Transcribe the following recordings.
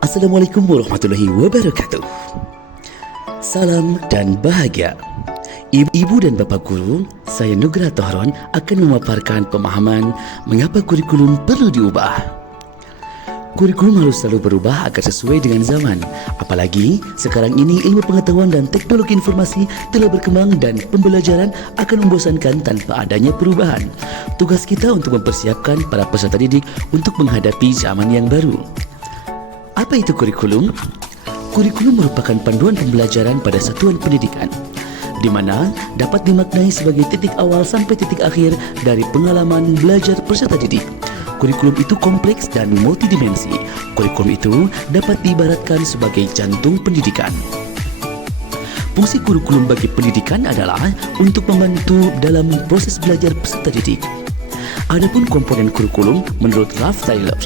Assalamualaikum warahmatullahi wabarakatuh. Salam dan bahagia. Ibu dan Bapak Guru, saya Nugra Tohron akan memaparkan pemahaman mengapa kurikulum perlu diubah. Kurikulum harus selalu berubah agar sesuai dengan zaman. Apalagi sekarang ini ilmu pengetahuan dan teknologi informasi telah berkembang dan pembelajaran akan membosankan tanpa adanya perubahan. Tugas kita untuk mempersiapkan para peserta didik untuk menghadapi zaman yang baru. Apa itu kurikulum? Kurikulum merupakan panduan pembelajaran pada satuan pendidikan, di mana dapat dimaknai sebagai titik awal sampai titik akhir dari pengalaman belajar peserta didik. Kurikulum itu kompleks dan multidimensi. Kurikulum itu dapat diibaratkan sebagai jantung pendidikan. Fungsi kurikulum bagi pendidikan adalah untuk membantu dalam proses belajar peserta didik. Adapun komponen kurikulum menurut Ralph Taylor,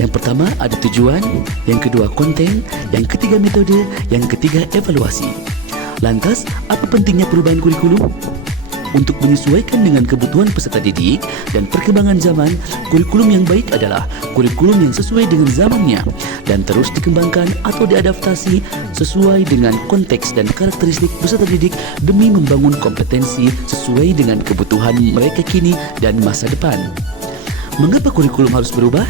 yang pertama ada tujuan, yang kedua konten, yang ketiga metode, yang ketiga evaluasi. Lantas, apa pentingnya perubahan kurikulum? Untuk menyesuaikan dengan kebutuhan peserta didik dan perkembangan zaman, kurikulum yang baik adalah kurikulum yang sesuai dengan zamannya dan terus dikembangkan atau diadaptasi sesuai dengan konteks dan karakteristik peserta didik demi membangun kompetensi sesuai dengan kebutuhan mereka kini dan masa depan. Mengapa kurikulum harus berubah?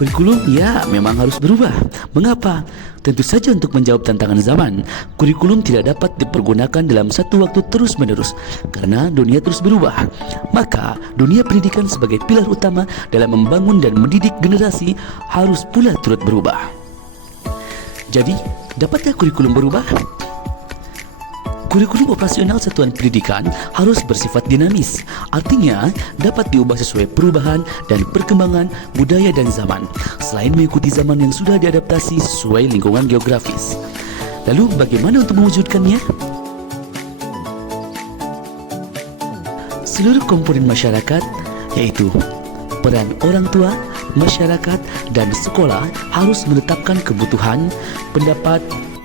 Kurikulum ya memang harus berubah. Mengapa? Tentu saja untuk menjawab tantangan zaman. Kurikulum tidak dapat dipergunakan dalam satu waktu terus-menerus karena dunia terus berubah. Maka dunia pendidikan sebagai pilar utama dalam membangun dan mendidik generasi harus pula turut berubah. Jadi, dapatkah kurikulum berubah? Kurikulum operasional satuan pendidikan harus bersifat dinamis, artinya dapat diubah sesuai perubahan dan perkembangan budaya dan zaman, selain mengikuti zaman yang sudah diadaptasi sesuai lingkungan geografis. Lalu bagaimana untuk mewujudkannya? Seluruh komponen masyarakat, yaitu peran orang tua, masyarakat, dan sekolah harus menetapkan kebutuhan, pendapat,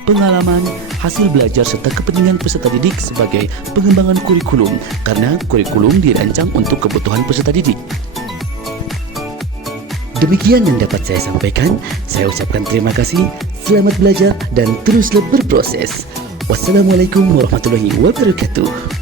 pengalaman, hasil belajar serta kepentingan peserta didik sebagai pengembangan kurikulum karena kurikulum dirancang untuk kebutuhan peserta didik. Demikian yang dapat saya sampaikan. Saya ucapkan terima kasih, selamat belajar dan teruslah berproses. Wassalamualaikum warahmatullahi wabarakatuh.